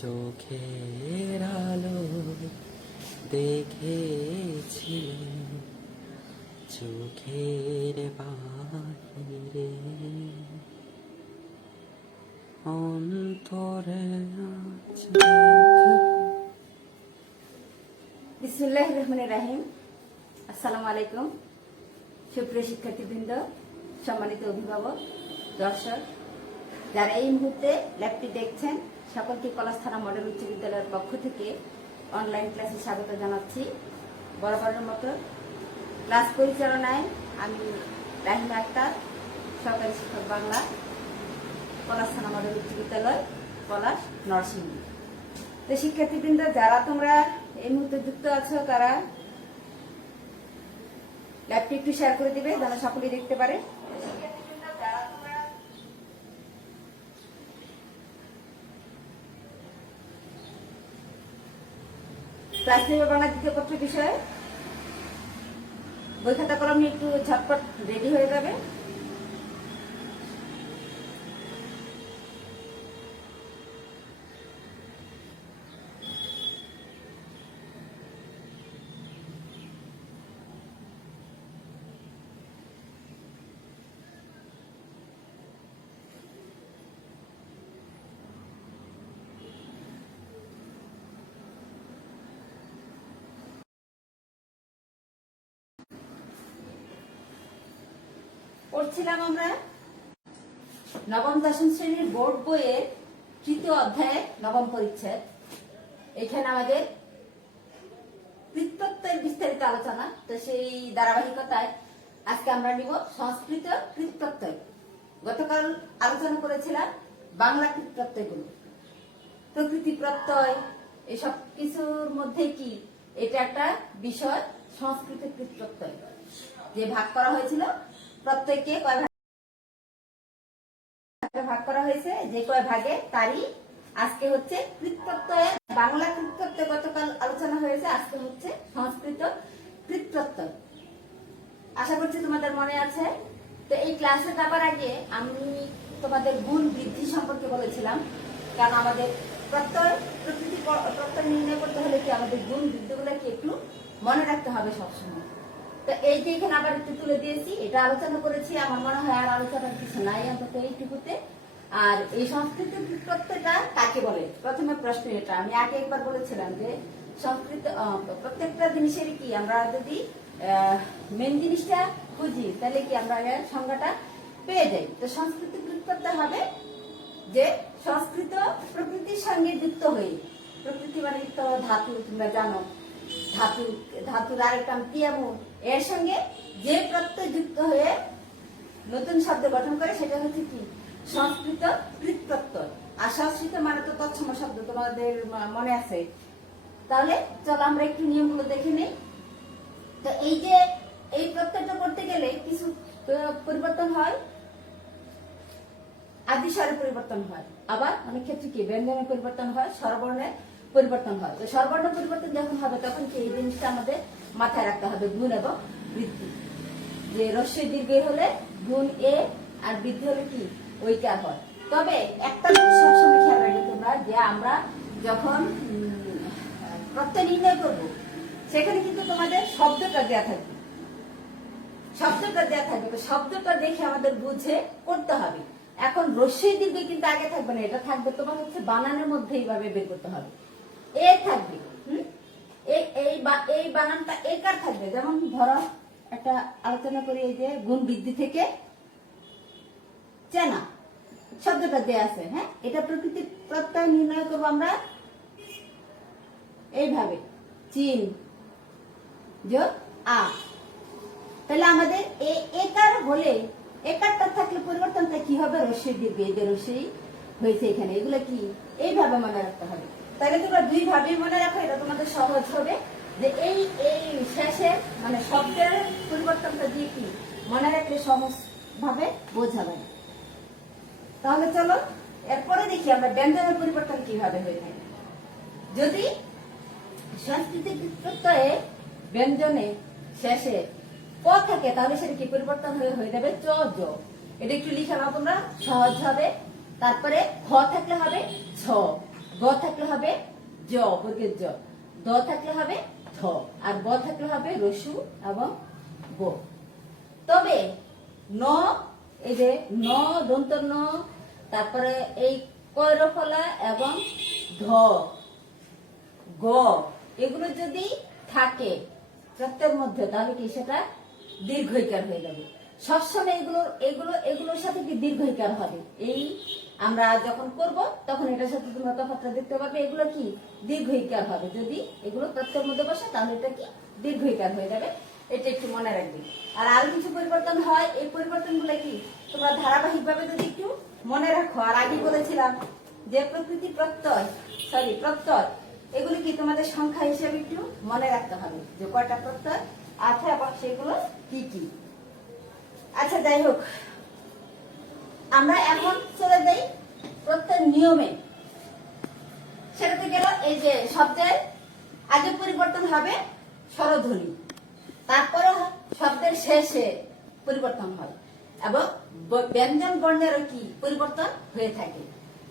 চোখের আলো দেখেছি চোখের বাহিরে অন্তরে আজ বিসমিল্লাহির রহমানির রহিম। আসসালামু আলাইকুম। সুপ্রিয় শিক্ষার্থীবৃন্দ, সম্মানিত অভিভাবক, দর্শক, যারা এই মুহূর্তে ল্যাবটি দেখছেন, সকলকে পলাশ থানা মডেল উচ্চ বিদ্যালয়ের পক্ষ থেকে অনলাইন ক্লাসে স্বাগত জানাচ্ছি। বরাবরের মতো ক্লাস পরিচালনায় আমি রাহিমা আক্তার, সরকারি শিক্ষক বাংলা, পলাশ থানা মডেল উচ্চ বিদ্যালয়, পলাশ, নরসিংদী। তো শিক্ষার্থীবৃন্দ, যারা তোমরা এই মুহূর্তে যুক্ত আছো, তারা ল্যাবটি একটু শেয়ার করে দিবে যেন সকলেই দেখতে পারে। ক্লাস নেবে বাংলা দ্বিতীয় পত্র বিষয়ে বই খাতা কলম নিয়ে একটু ঝটপট রেডি হয়ে যাবে। পড়ছিলাম আমরা নবম দশম শ্রেণীর বোর্ড বইয়ের তৃতীয় অধ্যায়ে নবম পরিচ্ছেদ। এখানে আমাদের কৃতত্বের বিস্তারিত আলোচনা। তো সেই ধারাবাহিকতায় আজকে আমরা নিব সংস্কৃত কৃতত্ব। গতকাল আলোচনা করেছিলাম বাংলা কৃতত্বগুলো, প্রকৃতি প্রত্যয়, এসব কিছুর মধ্যে কি এটা একটা বিষয়। সংস্কৃত কৃতত্ব যে ভাগ করা হয়েছিল, প্রত্যেককে কয় ভাগ করা হয়েছে, যে কয় ভাগে তারই আজকে হচ্ছে কৃতত্বয়ে বাংলা কৃতত্ব। গতকাল আলোচনা হয়েছে, আজকে হচ্ছে সংস্কৃত কৃতত্ব। আশা করছি তোমাদের মনে আছে। তো এই ক্লাসে যাবার আগে আমি তোমাদের গুণ বৃদ্ধি সম্পর্কে বলেছিলাম, কারণ আমাদের প্রত্যয় প্রকৃতি প্রত্যয় নির্ণয় করতে হলে কি আমাদের গুণ বৃদ্ধিগুলোকে একটু মনে রাখতে হবে সবসময়। তো এই যে এখানে আবার একটু তুলে দিয়েছি, এটা আলোচনা করেছি। আমার মনে হয় আর আলোচনার কিছু নাই অন্তত এইটুকুতে। আর এই সংস্কৃত কৃতত্বটা কাকে বলে? প্রথমে প্রশ্ন এটা আমি আগে একবার বলেছিলাম যে সংস্কৃত প্রত্যেকটা জিনিসের কি আমরা যদি মেন জিনিসটা খুঁজি তাহলে কি আমরা সংজ্ঞাটা পেয়ে যাই। তো সংস্কৃত কৃতত্ব হবে যে সংস্কৃত প্রকৃতির সঙ্গে যুক্ত হয়ে, প্রকৃতি মানে তো ধাতু, তোমরা জানো ধাতুর আরেকটা তিয়ামু, এর সঙ্গে যে প্রত্যয় যুক্ত হয়ে নতুন শব্দ গঠন করে সেটা হচ্ছে কি সংস্কৃত কৃতত্ব। আর সংস্কৃত মানে তো তৎসম শব্দ, তোমাদের মনে আছে। তাহলে চলো আমরা একটু নিয়মগুলো দেখে নেই। তো এই যে এই প্রত্যয়টা করতে গেলে কিছু পরিবর্তন হয়, আদি স্বরে পরিবর্তন হয়, আবার অনেক ক্ষেত্রে কি ব্যঞ্জনের পরিবর্তন হয়, স্বরবর্ণের পরিবর্তন হয়। তো স্বরবর্ণ পরিবর্তন যখন হবে তখন কি এই জিনিসটা আমাদের মাথায় রাখতে হবে, গুণ এবং বৃদ্ধি। যে রস্যই দীর্ঘ হলে গুণ এ আর বৃদ্ধি হলে কি ঐকার হয়। তবে একটা জিনিস সবসময় খেয়াল রাখবে তোমরা, যে আমরা যখন প্রত্যয় নির্ণয় করবো সেখানে কিন্তু তোমাদের শব্দটা দেওয়া থাকবে, তো শব্দটা দেখে আমাদের বুঝে করতে হবে। এখন রস্যই দীর্ঘ কিন্তু আগে থাকবে না, এটা থাকবে তোমার হচ্ছে বানানের মধ্যে এইভাবে বের করতে হবে। এ থাকবে, এই বানানটা একার থাকবে। যেমন ধরো একটা আলোচনা করি, এই যে গুণ বৃদ্ধি থেকে চেনা শব্দটা দেয়া আছে, হ্যাঁ, এটা প্রকৃতি প্রত্যয় নির্ণয় করবো আমরা এইভাবে, চিন যোগ আ। তাহলে আমাদের একার হলে, একারটা থাকলে পরিবর্তনটা কি হবে, রস্যই দীর্ঘ। এই যে রস্যই হয়েছে এখানে, এগুলো কি এইভাবে মনে রাখতে হবে। তাহলে তোমরা দুই ভাবে মনে রাখো, এটা তোমাদের সহজ হবে। যে এই শেষে মানে শব্দের পরিবর্তনটা দিয়ে কি মনে রাখলে সহজ ভাবে বোঝা যায়। তাহলে চলো এরপরে দেখি আমরা ব্যঞ্জনের পরিবর্তন কিভাবে হয়ে থাকে। যদি সংস্কৃত প্রত্যয়ে ব্যঞ্জনে শেষে ক থাকে তাহলে সেটা কি পরিবর্তন হয়ে যাবে চ জ। এটা একটু লিখে নাও তোমরা, সহজ হবে। তারপরে খ থাকলে হবে ছ, গ গ থাকলে হবে জ, বর্গের জ। দ থাকলে হবে ধ, আর ব থাকলে হবে রসু এবং ব। তবে ন, এই যে ন, দন্ত ন, তারপরে এই কয়রফলা এবং ধ, গ, এগুলো যদি থাকে প্রত্যেক মধ্যে, তাহলে কি সেটা দীর্ঘইকার হয়ে যাবে। সবসময় এগুলোর সাথে কি দীর্ঘইকার হবে। এই আমরা যখন করব তখন এটার সাথে তোমরা তফাৎটা দেখতে পাবে, এগুলো কি দীর্ঘইকার হবে। যদি এগুলো প্রত্যেক মধ্যে বসে তাহলে এটা কি দীর্ঘইকার হয়ে যাবে। এটা একটু মনে রাখবে। আর আরো কিছু পরিবর্তন হয়, এই পরিবর্তনগুলো কি তোমরা ধারাবাহিক ভাবে যদি একটু মনে রাখো। আর আগে বলেছিলাম যে প্রকৃতি প্রত্যয়, প্রত্যয়, এগুলি কি তোমাদের সংখ্যা হিসেবে একটু মনে রাখতে হবে যে কয়টা প্রত্যয় আছে এবং সেগুলো কি কি। আচ্ছা, যাই হোক, আমরা এখন চলে যাই প্রত্যয় নিয়মে। সেটাতে গেল এই যে শব্দের আগে পরিবর্তন হবে স্বরধ্বনি, তারপরে শব্দের শেষে পরিবর্তন হয় এবং ব্যঞ্জন বর্ণেরও কি পরিবর্তন হয়ে থাকে।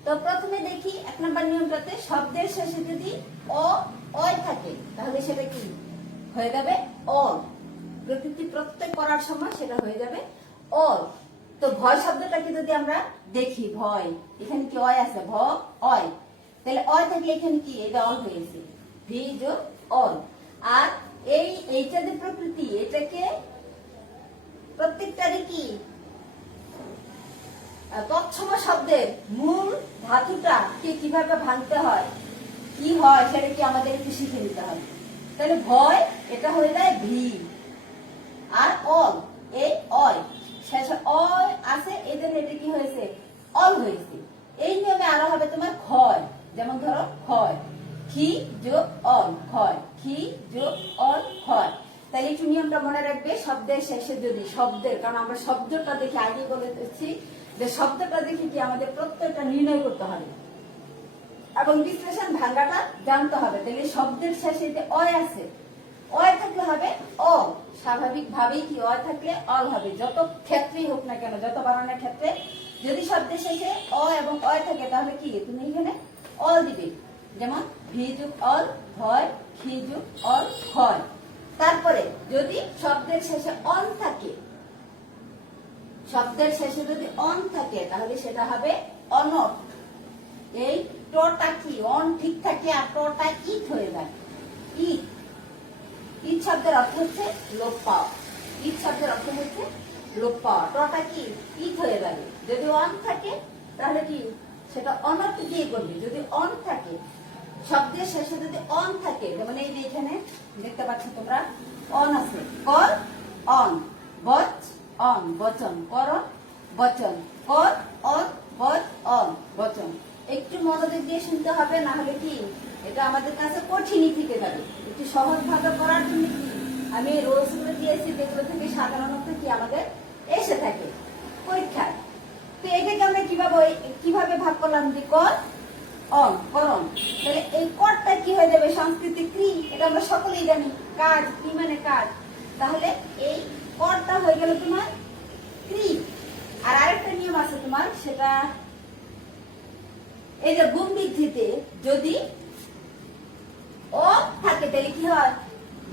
তো প্রথমে দেখি 1 নম্বর নিয়মটাতে, শব্দের শেষে যদি অয় থাকে তাহলে সেটা কি হয়ে যাবে অ। প্রকৃতি প্রত্যয় করার সময় সেটা হয়ে যাবে অ। তো ভয় শব্দটাকে যদি আমরা দেখি, ভয়, এখানে কি অয় আছে, ভ অয়, তাহলে অয় থাকলে এখানে কি এটা অল হয়েছে, ভি যোগ অল। আর এইটা যে প্রকৃতি, এটাকে প্রত্যেকটারই কি তৎসম শব্দের মূল ধাতুটা কিভাবে ভাঙতে হয়, কি হয়, সেটা কি আমাদের একটু শিখে নিতে হবে। তাহলে ভয় এটা হয়ে যায় ভি, আর অল, এই অয় শেষে অয় আছে, এই জন্য এটা কি হয়েছে অল হয়েছে। এই নিয়মে আরো হবে তোমার ক্ষয়, যেমন ধরো ক্ষয়, খি যোগ অল, ক্ষয়, খি যোগ অল, ক্ষয়। তাহলে একটু নিয়মটা মনে রাখবে, শব্দের শেষে যদি শব্দের, কারণ আমরা শব্দটা দেখে আগে বলেছি যে শব্দটা দেখে কি আমাদের প্রত্যয়টা নির্ণয় করতে হবে এবং বিশ্লেষণ ভাঙাটা জানতে হবে। তাহলে শব্দের শেষে যে অয় আছে, অয় থাকলে হবে অ, স্বাভাবিক ভাবেই কি অয় থাকলে অল হবে। যত ক্ষেত্রেই হোক না কেন, যত বানানোর ক্ষেত্রে যদি শব্দের শেষে অ এবং অয় থাকে তাহলে কি তুমি এখানে অল দিবে। যেমন ভি যোগ অল ভয়, খি যোগ অল ক্ষয়। তারপরে যদি শব্দের শেষে অন থাকে, শব্দের শেষে যদি অন থাকে তাহলে সেটা হবে অনট। এই টটা কি অন ঠিক থাকে আর টটা ইট হয়ে যায়, ইট। ইট শব্দের অর্থ হচ্ছে লোপ পাওয়া, ইট শব্দের অর্থ হচ্ছে লোপ পাওয়া। টটা কি ইট হয়ে যাবে। যদি অন থাকে তাহলে কি সেটা অনট দিয়ে করবে। যদি অন থাকে, শব্দের শেষে যদি অন থাকে, যেমন এই যে এখানে দেখতে পাচ্ছ তোমরা অন আছে, কর অন, বচ অন, বচন, করণ বচন, কর অন, বচ অন, বচন। একটু মনোযোগ দিয়ে শুনতে হবে, না হলে কি এটা আমাদের কাছে কঠিনই থেকে যাবে। একটু সহজ ভাবে করার জন্য কি আমি রোলস গুলো দিয়েছি, যেগুলো থেকে সাধারণত কি আমাদের এসে থাকে পরীক্ষায়। তো এটাকে আমরা কিভাবে ভাগ করলাম যে কর অন, করণ। তাহলে এই করটা কি হয়ে যাবে সংস্কৃতি ক্রি, এটা আমরা সকলেই জানি, কাজ, কি মানে কাজ। তাহলে এই করটা হয়ে গেল তোমার ক্রি। আর আরেকটা নিয়ম আছে তোমার, সেটা এই যে গুণ বৃদ্ধিতে যদি অ থাকে তাহলে কি হয়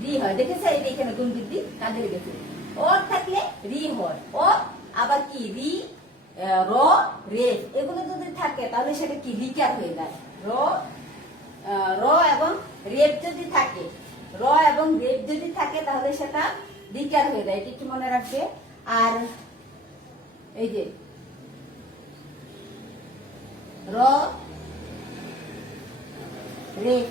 রি হয়। দেখেছে এই যে এখানে গুণ বৃদ্ধি কাজে লেগেছে, অ থাকলে রি হয়। অ আবার কি রি, র, রেফ, এগুলো যদি থাকে তাহলে সেটা কি রিকার হয়ে যায়। র এবং রেফ যদি থাকে, র এবং রেফ যদি থাকে তাহলে সেটা রিকার হয়ে যায়, এটা একটু মনে রাখবে। আর এই যে র, রেফ,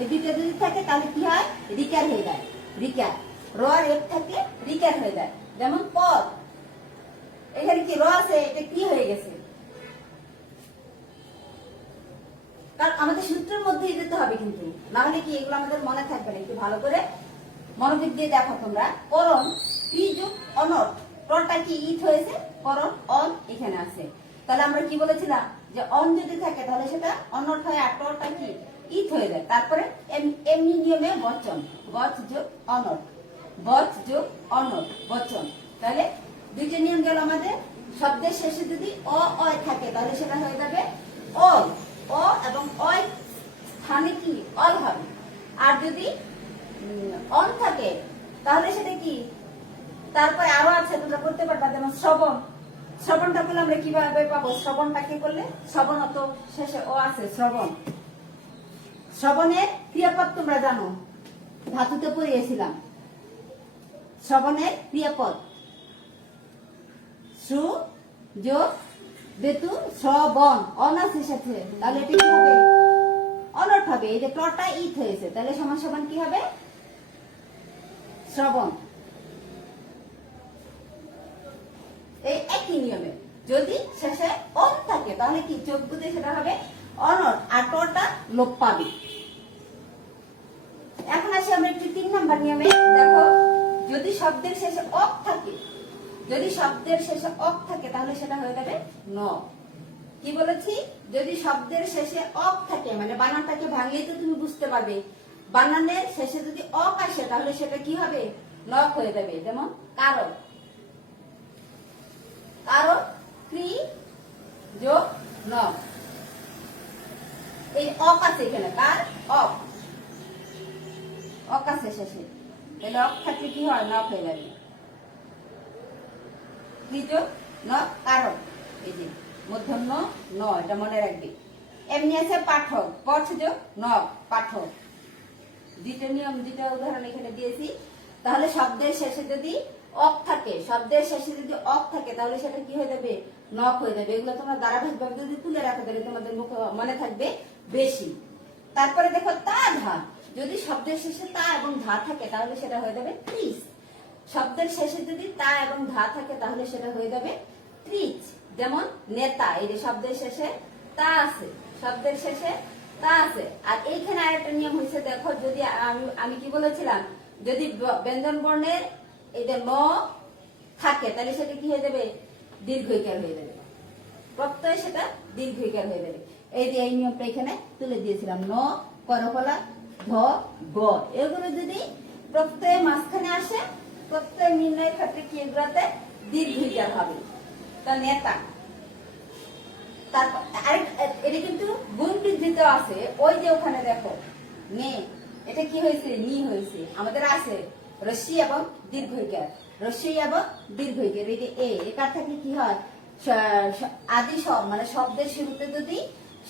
এই দুইটা যদি থাকে তাহলে কি হয় রিকার হয়ে যায়, রিকার। র রেফ থাকলে রিকার হয়ে যায়। যেমন পদ, এখানে কি র আছে, এটা কি হয়ে গেছে, কারণ আমাদের সূত্রের মধ্যে যেতে হবে, কিন্তু না হলে কি এগুলো আমাদের মনে থাকবে না। একটু ভালো করে মনোযোগ দিয়ে দেখো তোমরা। করণ পি যোগ অনট, টটা কি ইট হয়েছে, করণ অন এখানে আছে। তাহলে আমরা কি বলেছিলাম যে অন যদি থাকে তাহলে সেটা অনট হয়, আর টটা কি ইট হয়ে যায়। তারপরে এমনি নিয়মে বচন, বচ যোগ অনট, বচ যোগ অনট, বচন। তাহলে দুইটা নিয়ম গেল আমাদের। শব্দের শেষে যদি অয় থাকে তাহলে সেটা হয়ে যাবে অল, অ এবং অয় স্থানে কি অল হবে। আর যদি অন থাকে তাহলে সেটা কি, তারপরে আরো আছে তোমরা করতে পারবা, যেমন শ্রবণ। শ্রবণটা করলে আমরা কিভাবে পাবো, শ্রবণটাকে করলে শ্রবণ অত শেষে ও আছে শ্রবণ। শ্রবণের ক্রিয়াপদ তোমরা জানো, ধাতুতে পড়িয়েছিলাম। শ্রবণের ক্রিয়াপদ শ্রু যোগ বেতু শ্রবণ, অন আছে সাথে, তাহলে এটা কি হবে, অনর্থ হবে। এই যে টটা ইথ হয়েছে, তাহলে সমান সমান কি হবে, শ্রবণ। এই একই নিয়মে যদি শেষে অন থাকে তাহলে কি চোখ বুঝে সেটা হবে অনর, আর টটা লোপ পাবে। এখন আসি আমরা একটু 3 নাম্বার নিয়মে। দেখো, যদি শব্দের শেষে অক থাকে, যদি শব্দের শেষে অক থাকে তাহলে সেটা হয়ে যাবে ন। কি বলেছি, যদি শব্দের শেষে অক থাকে, মানে বানানটাকে ভাঙলেই তো তুমি বুঝতে পারবে। বানানের শেষে যদি অক আসে তাহলে সেটা কি হবে, নক হয়ে যাবে। যেমন কারো, কারো ক্রি যোগ ন, এই অক আছে এখানে, কার অক, অক আছে শেষে, তাহলে অক থাকলে কি হয়, নক হয়ে যাবে। ক্রি যোগ ন কারণ, এই যে মূর্ধন্য ন, এটা মনে রাখবে। এমনি আছে পাঠক, পঠ যোগ ন পাঠক। দুইটা নিয়ম, দুইটা উদাহরণ এখানে দিয়েছি। তাহলে শব্দের শেষে যদি অক থাকে, শব্দের শেষে যদি অক থাকে তাহলে সেটা কি হয়ে যাবে, নক হয়ে যাবে। এগুলো তোমরা ধারাবাহিকভাবে যদি তুলে রাখো তাহলে তোমাদের মুখে মনে থাকবে বেশি। তারপরে দেখো তা ধা, যদি শব্দের শেষে তা এবং ধা থাকে তাহলে সেটা হয়ে যাবে ত্রিশ। শব্দের শেষে যদি তা এবং ধা থাকে তাহলে সেটা হয়ে যাবে ত্রিশ। যেমন নেতা, এই যে শব্দের শেষে তা আছে, শব্দের শেষে তা আছে। আর এইখানে আরেকটা নিয়ম হয়েছে, দেখো, যদি আমি কি বলেছিলাম, যদি ব্যঞ্জন বর্ণের এই যে ন থাকে তাহলে সেটা কি হয়ে যাবে, দীর্ঘইকার হয়ে যাবে। প্রত্যয় সেটা দীর্ঘইকার হয়ে যাবে। এই যে এই নিয়মটা এখানে তুলে দিয়েছিলাম, ন করফলা ধ গ, এগুলো যদি প্রত্যয় মাঝখানে আসে, প্রত্যয় নির্ণয়ের ক্ষেত্রে কি এগুলাতে দীর্ঘইকার হবে। তা নেতা, তারপর এটা কিন্তু গুণ বৃদ্ধিতে আছে, ওই যে ওখানে দেখো নে, এটা কি হয়েছে, নি হয়েছে। আমাদের আছে রস্যি এবং দীর্ঘইকার, রস্যি এবং দীর্ঘইকার। এই যে একার থেকে কি হয়, আদি মানে শব্দের শুরুতে যদি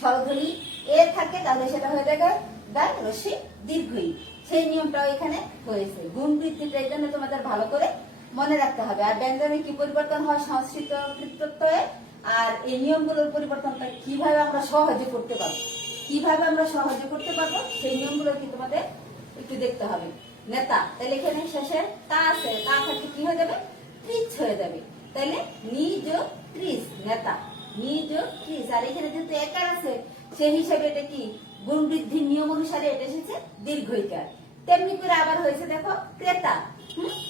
স্বরধ্বনি এ থাকে তাহলে সেটা হয়ে যাবে রস্যি দীর্ঘই। সেই নিয়মটাও এখানে হয়েছে। গুণ বৃদ্ধিটা এই জন্য তোমাদের ভালো করে মনে রাখতে হবে। আর ব্যঞ্জনে কি পরিবর্তন হয়, সংস্কৃত কৃতত্বয়ে। আর এই নিয়মগুলোর পরিবর্তনটা কিভাবে আমরা সহজে করতে পারবো, কিভাবে আমরা সহজে করতে পারবো, সেই নিয়মগুলো কি তোমাদের একটু দেখতে হবে। নেতা, তাহলে এখানে শেষে তা আছে, তা থাকলে কি হয়ে যাবে, ত্রিশ হয়ে যাবে। তাহলে নিজ ত্রিশ, নেতা নিজ ত্রিশ। আর এখানে যেহেতু একার আছে সেই হিসাবে এটা কি গুণ বৃদ্ধির নিয়ম অনুসারে এটা এসেছে দীর্ঘইকার। তেমনি করে আবার হয়েছে দেখো ক্রেতা।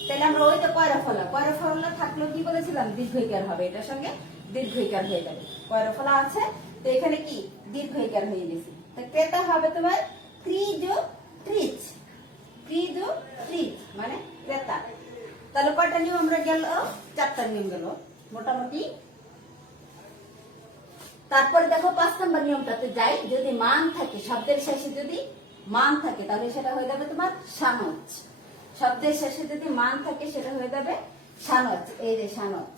তাহলে আমরা ওই যে কয়রফলা, কয়রফলা থাকলেও কি বলেছিলাম, দীর্ঘইকার হবে, এটার সঙ্গে দীর্ঘইকার হয়ে যাবে। কয়রফলা আছে তো এখানে কি দীর্ঘইকার হয়ে গেছে। ক্রেতা হবে তোমার ত্রিজ ত্রিশ, ত্রিজ ত্রিশ মানে ক্রেতা। তাহলে কয়টা নিয়ম আমরা গেল, 4টা নিয়ম গেল মোটামুটি। তারপরে দেখো 5 নম্বর নিয়মটাতে যাই। যদি মান থাকে, শব্দের শেষে যদি মান থাকে তাহলে সেটা হয়ে যাবে তোমার সানচ। শব্দের শেষে যদি মান থাকে সেটা হয়ে যাবে সানচ। এই যে সানচ,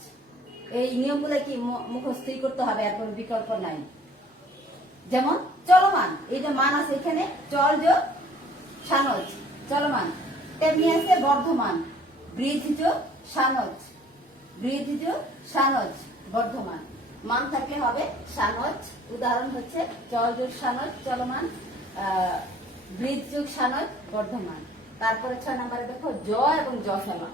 এই নিয়মগুলো কি মুখস্থই করতে হবে, আর কোনো বিকল্প নাই। যেমন চলমান, এই যে মান আছে এখানে, চল যোগ সানচ চলমান। তেমনি আছে বর্ধমান, বৃদ্ধি যোগ সানচ, বৃদ্ধি যোগ সানচ বর্ধমান। মান থাকলে হবে সানচ। উদাহরণ হচ্ছে চল যোগ সানচ চলমান, বৃদ্ধি যোগ সানচ বর্ধমান। তারপরে 6 নম্বরে দেখো জ এবং জফলা।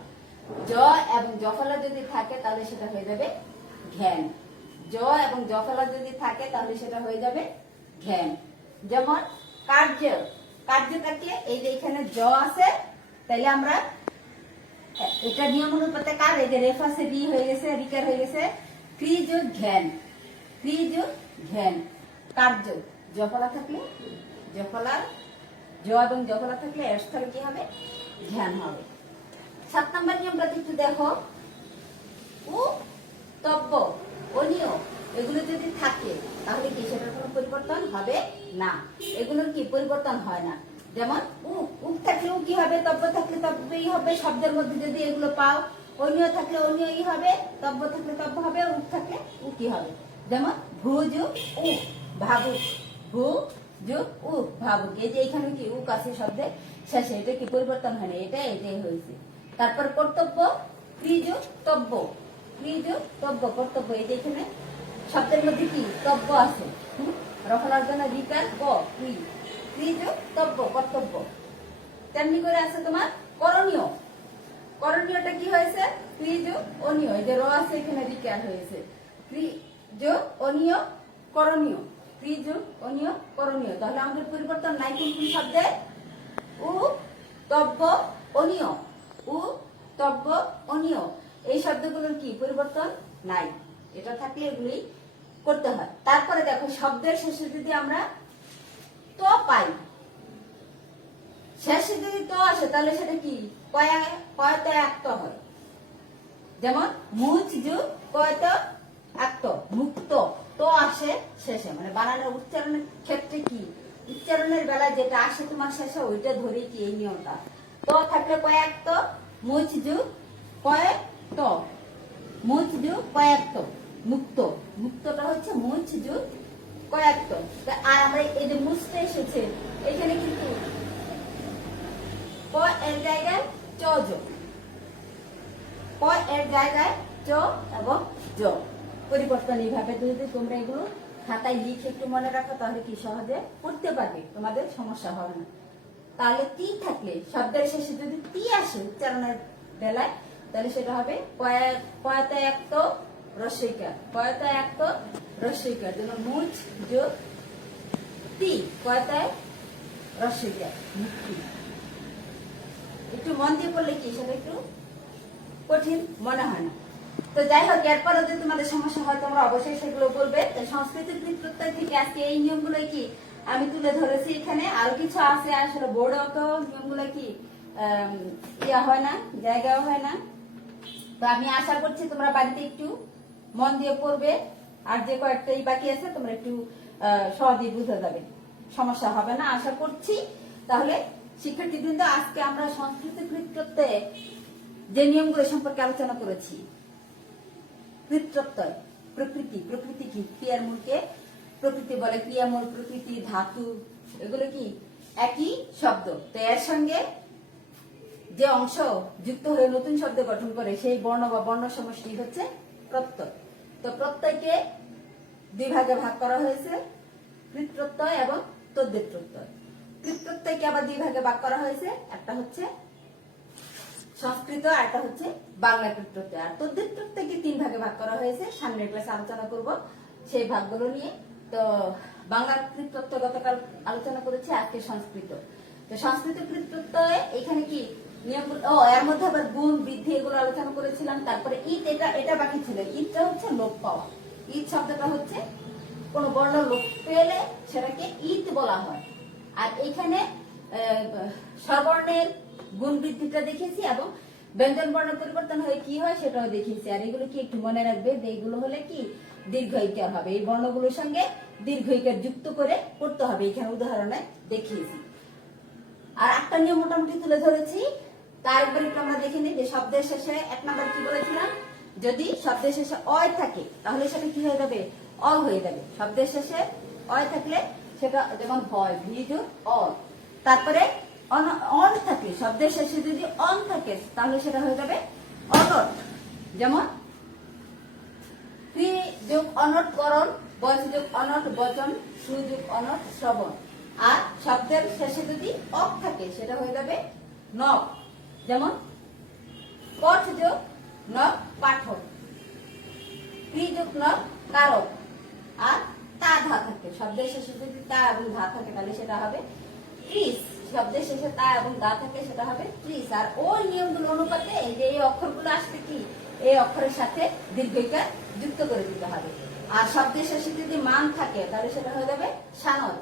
জ এবং জফলা যদি থাকে তাহলে সেটা হয়ে যাবে ঘ্যান। জ এবং জফলা যদি থাকে তাহলে সেটা হয়ে যাবে ঘ্যান। যেমন কার্য, কার্য থাকলে এই যে এখানে জ আছে, তাইলে আমরা এটা নিয়ম অনুপাতে কার, এই যে রেফ আছে, রি হয়ে গেছে, রিকার হয়ে গেছে, ক্রি যোগ ঘ্যান, ক্রি যোগ ঘ্যান। কার্য, জফলা থাকলে জফলা, জ এবং জফলা থাকলে এর স্থলে কি হবে, ঘ্যান হবে। 7 নম্বর নিয়মটা একটু দেখো, উ তব্য অনিয় এগুলো যদি থাকে তাহলে কি সেটার কোনো পরিবর্তন হবে না, এগুলোর কি পরিবর্তন হয় না। যেমন উক থাকলে উ কি হবে, তব্য থাকলে তব্যই হবে, শব্দের মধ্যে যদি এগুলো পাও। অনিয় থাকলে অনিয়ই হবে, তব্য থাকলে তব্য হবে, উক থাকলে উকি হবে। যেমন ভু যুগ উক ভাবুক, ভু যুগ উক ভাবুক, এই যে এখানে কি উক আছে শব্দে শেষে, এটা কি পরিবর্তন হয় না, এটাই হয়েছে। তারপর কর্তব্য ক্রি যুগ তব্য, ক্রি যুগ তব্য কর্তব্য, এই যে এখানে শব্দের মধ্যে কি তব্য আছে, রফলার জন্য রিকার ব ক্রি, ক্রি যুগ তব্য কর্তব্য। তেমনি করে আছে তোমার করণীয়, করণীয়টা কি হয়েছে ক্রি যুগ অনিয়, এই যে র আছে এখানে রিকার হয়েছে, ক্রি যুগ অনিয় করণীয়, ক্রি যুগ অনিয় করণীয়। তাহলে আমাদের পরিবর্তন নাই কোন কোন শব্দে, উ তব্য অনিয়, উ তব্য অনিয়, এই শব্দগুলোর কি পরিবর্তন নাই, এটা থাকলে এগুলি করতে হয়। তারপরে দেখো শব্দের শেষে যদি আমরা তো পাই, শেষে যদি তো আসে তাহলে সেটা কি কয়তে আক্ত হয়। যেমন মুচ যুগ কয়ত আক্ত, মুক্ত, তো আসে শেষে, মানে বানানোর উচ্চারণের ক্ষেত্রে কি উচ্চারণের বেলায় যেটা আসে তোমার শেষে ওইটা ধরে কি এই নিয়মটা। তো থাকলে কয়েকত, মুচ যুগ কয়েকত, মুচ যুগ কয়েকত, মুক্ত, মুক্তটা হচ্ছে মুচ যুগ কয়েকত। আর আমরা এই যে মুচটা এসেছে এখানে কিন্তু ক এর জায়গায় চ যোগ, ক এর জায়গায় চ এবং জ পরিবর্তন। এইভাবে যদি তোমরা এগুলো খাতায় লিখে একটু মনে রাখো তাহলে কি সহজে পড়তে পারবে, তোমাদের সমস্যা হবে না। তাহলে তি থাকলে শব্দের শেষে যদি তি আসে উচ্চারণের বেলায় তাহলে সেটা হবে কয়তা একত রস্বইকার, কয়তা একত রস্বইকার। যেমন মুচ যোগ তি কয়তায় রস্বইকার মুক্তি। একটু মন দিয়ে পড়লে কি সেটা একটু কঠিন মনে হয় না। তো যাই হোক, এরপরে যদি তোমাদের সমস্যা হয় তোমরা অবশ্যই সেগুলো বলবে। সংস্কৃতিক প্রত্যয় থেকে আজকে এই নিয়মগুলো কি আমি তুলে ধরেছি, এখানে আরো কিছু আছে, আসলে বোর্ডেও তো নিয়মগুলো কি ইয়া হয় না, জায়গাও হয় না। তো আমি আশা করছি তোমরা বাড়িতে একটু মন দিয়ে পড়বে, আর যে কয়েকটাই বাকি আছে তোমরা একটু সহজেই বুঝে যাবে, সমস্যা হবে না আশা করছি। তাহলে শিক্ষার্থীবৃন্দ, আজকে আমরা সংস্কৃতিক প্রত্যয়ে যে নিয়মগুলো সম্পর্কে আলোচনা করেছি, প্রত্যয় প্রকৃতি, প্রকৃতি কি ক্রিয়ার মূলকে প্রকৃতি বলে, ক্রিয়ামূল প্রকৃতি ধাতু এগুলো কি একই শব্দ। তো এর সঙ্গে যে অংশ যুক্ত হয়ে নতুন শব্দ গঠন করে সেই বর্ণ বা বর্ণ সমষ্টি হচ্ছে প্রত্যয়। তো প্রত্যয়কে দুই ভাগে ভাগ করা হয়েছে, কৃত প্রত্যয় এবং তদ্ধিত প্রত্যয়। কৃত প্রত্যয়কে আবার দুই ভাগে ভাগ করা হয়েছে, একটা হচ্ছে সংস্কৃত আর একটা হচ্ছে বাংলা কৃত প্রত্যয়। আর তদ্ধিত প্রত্যয়কে তিন ভাগে ভাগ করা হয়েছে, সামনের ক্লাসে আলোচনা করব সেই ভাগগুলো নিয়ে। তো বাংলার কৃত প্রত্যয় গতকাল আলোচনা করেছি, আজকে সংস্কৃত। তো সংস্কৃত কৃত প্রত্যয় এখানে কি নিয়মগুলো, এর মধ্যে আবার গুণ বৃদ্ধি এগুলো আলোচনা করেছিলাম। তারপরে ঈদ, এটা বাকি ছিল। ঈদটা হচ্ছে লোপ পাওয়া, ঈদ শব্দটা হচ্ছে কোন বর্ণ লোপ পেলে সেটাকে ঈদ বলা হয়। আর এখানে স্বরবর্ণের গুণ বৃদ্ধিটা দেখেছি এবং ব্যঞ্জন বর্ণ পরিবর্তন হয়ে কি হয় সেটাও দেখেছি। আর এগুলো কি একটু মনে রাখবে যে এইগুলো হলে কি দীর্ঘ ইকার হবে, এই বর্ণগুলোর সঙ্গে দীর্ঘ ইকার যুক্ত করে পড়তে হবে, এখানে উদাহরণে দেখিয়েছি। আর একটা নিয়ম মোটামুটি তুলে ধরেছি, তার উপরে একটু আমরা দেখে নিই যে শব্দের শেষে এক নাম্বার কি বলেছিলাম, যদি শব্দের শেষে অয় থাকে তাহলে সেটা কি হয়ে যাবে, অ হয়ে যাবে। শব্দের শেষে অয় থাকলে সেটা যেমন হয় ভিজু অ। তারপরে অন থাকলে শব্দের শেষে যদি অন থাকে তাহলে সেটা হয়ে যাবে অনট। যেমন ক্রি যোগ অনট করণ, বচ যোগ অনট বচন, সু যোগ অনট শ্রবণ। আর শব্দের শেষে যদি অক থাকে সেটা হয়ে যাবে নক। যেমন পঠ যোগ নক পাঠক, ক্রি যোগ নক কারক। আর তা ধা থাকে, শব্দের শেষে যদি তা এবং ধা থাকে তাহলে সেটা হবে ত্রিশ। শব্দের শেষে তা এবং দা থাকে সেটা হবে ত্রিশ। আর ওই নিয়মগুলো অনুপাতে এই যে এই অক্ষরগুলো আসতে কি এই অক্ষরের সাথে দীর্ঘ ইকার যুক্ত করে দিতে হবে। আর শব্দের শেষে যদি মান থাকে তাহলে সেটা হয়ে যাবে সানজ,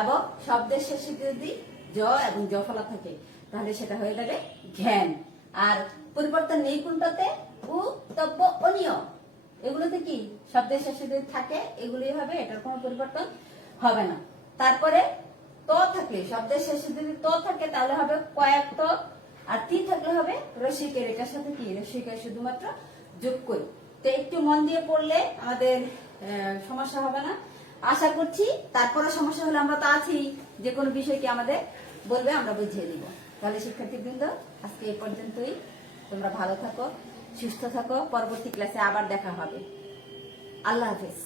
এবং শব্দের শেষে যদি জ এবং জফলা থাকে তাহলে সেটা হয়ে যাবে ঘ্যান। আর পরিবর্তন নেই কোনটাতে, উ তব্য অনিয়, এগুলোতে কি শব্দের শেষে যদি থাকে এগুলোই হবে, এটার কোনো পরিবর্তন হবে না। তারপরে ত থাকলে, শব্দের শেষে যদি ত থাকে তাহলে হবে কয়েক ত, আর তি থাকলে হবে রসিকের। এটার সাথে কি রসিকের শুধুমাত্র যোগ করি। তো একটু মন দিয়ে পড়লে আমাদের সমস্যা হবে না আশা করছি। তারপরে সমস্যা হলে আমরা তো আছি, যে কোনো বিষয়কে আমাদের বলবে, আমরা বুঝিয়ে দিব। তাহলে শিক্ষার্থীবৃন্দ, আজকে এই পর্যন্তই। তোমরা ভালো থাকো, সুস্থ থাকো, পরবর্তী ক্লাসে আবার দেখা হবে। আল্লাহ হাফেজ।